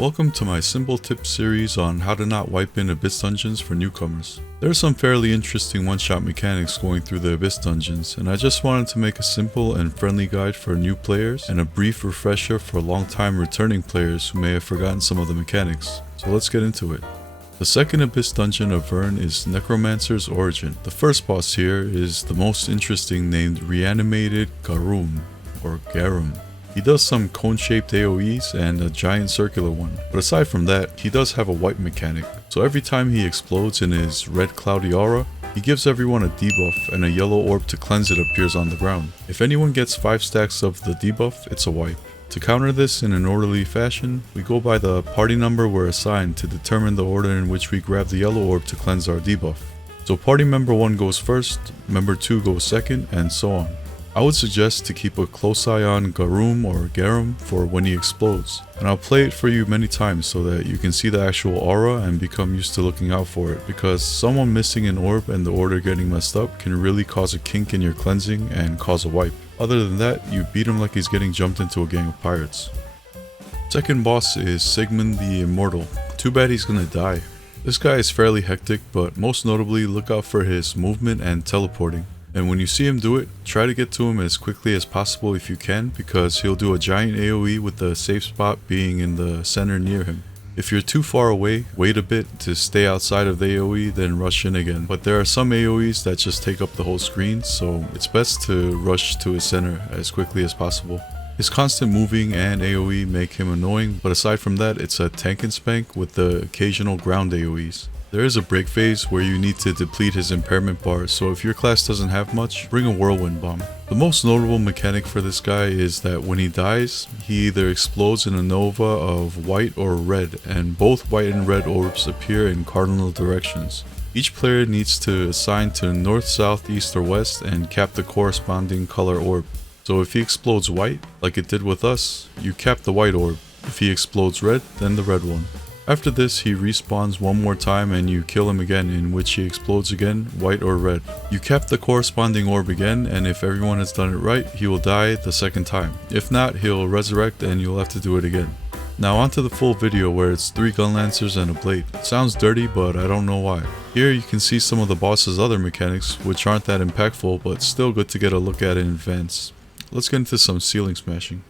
Welcome to my simple tip series on how to not wipe in Abyss dungeons for newcomers. There are some fairly interesting one-shot mechanics going through the Abyss dungeons, and I just wanted to make a simple and friendly guide for new players and a brief refresher for long-time returning players who may have forgotten some of the mechanics. So let's get into it. The second Abyss dungeon of Vern is Necromancer's Origin. The first boss here is the most interesting, named Reanimated Garum or Garum. He does some cone-shaped AoEs and a giant circular one, but aside from that, he does have a wipe mechanic. So every time he explodes in his red cloudy aura, he gives everyone a debuff and a yellow orb to cleanse it appears on the ground. If anyone gets 5 stacks of the debuff, it's a wipe. To counter this in an orderly fashion, we go by the party number we're assigned to determine the order in which we grab the yellow orb to cleanse our debuff. So party member 1 goes first, member 2 goes second, and so on. I would suggest to keep a close eye on Garum or Garum for when he explodes, and I'll play it for you many times so that you can see the actual aura and become used to looking out for it, because someone missing an orb and the order getting messed up can really cause a kink in your cleansing and cause a wipe. Other than that, you beat him like he's getting jumped into a gang of pirates. Second boss is Sigmund the Immortal. Too bad he's gonna die. This guy is fairly hectic, but most notably look out for his movement and teleporting. And when you see him do it, try to get to him as quickly as possible if you can, because he'll do a giant AoE with the safe spot being in the center near him. If you're too far away, wait a bit to stay outside of the AoE, then rush in again. But there are some AoEs that just take up the whole screen, so it's best to rush to his center as quickly as possible. His constant moving and AoE make him annoying, but aside from that, it's a tank and spank with the occasional ground AoEs. There is a break phase where you need to deplete his impairment bar, so if your class doesn't have much, bring a whirlwind bomb. The most notable mechanic for this guy is that when he dies, he either explodes in a nova of white or red, and both white and red orbs appear in cardinal directions. Each player needs to assign to north, south, east, or west and cap the corresponding color orb. So if he explodes white, like it did with us, you cap the white orb. If he explodes red, then the red one. After this, he respawns one more time and you kill him again, in which he explodes again, white or red. You cap the corresponding orb again, and if everyone has done it right, he will die the second time. If not, he'll resurrect and you'll have to do it again. Now onto the full video where it's 3 Gunlancers and a blade. Sounds dirty, but I don't know why. Here you can see some of the boss's other mechanics, which aren't that impactful, but still good to get a look at in advance. Let's get into some ceiling smashing.